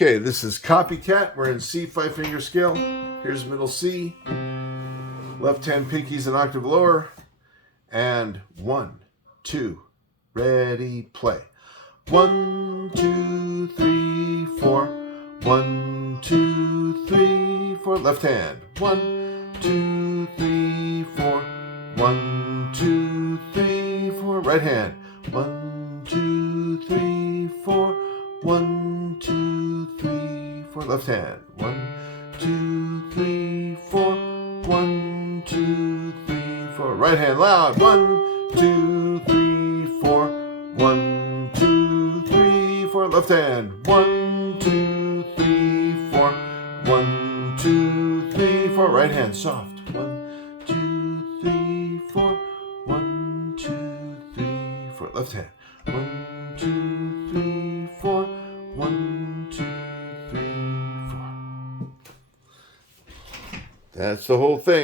Okay, this is Copycat. We're in C 5-finger scale. Here's middle C. Left hand pinky's an octave lower. And 1, 2, ready, play. 1, 2, 3, 4. 1, 2, 3, 4. Left hand. 1, 2, 3, 4. 1, 2, 3, 4. Right hand. 1, 2, 3, 4. 1, 2, 3, 4. Left hand. 1, 2, 3, 4. 1, 2, 3, 4. Right hand. Loud. 1, 2, 3, 4. 1, 2, 3, 4. Left hand. 1, 2, 3, 4. 1, 2, 3, 4. Right hand. Soft. 1, 2, 3, 4. 1, 2, 3, 4. Left hand. 1, 2, 3, 4. 1, 2, 3, 4. That's the whole thing.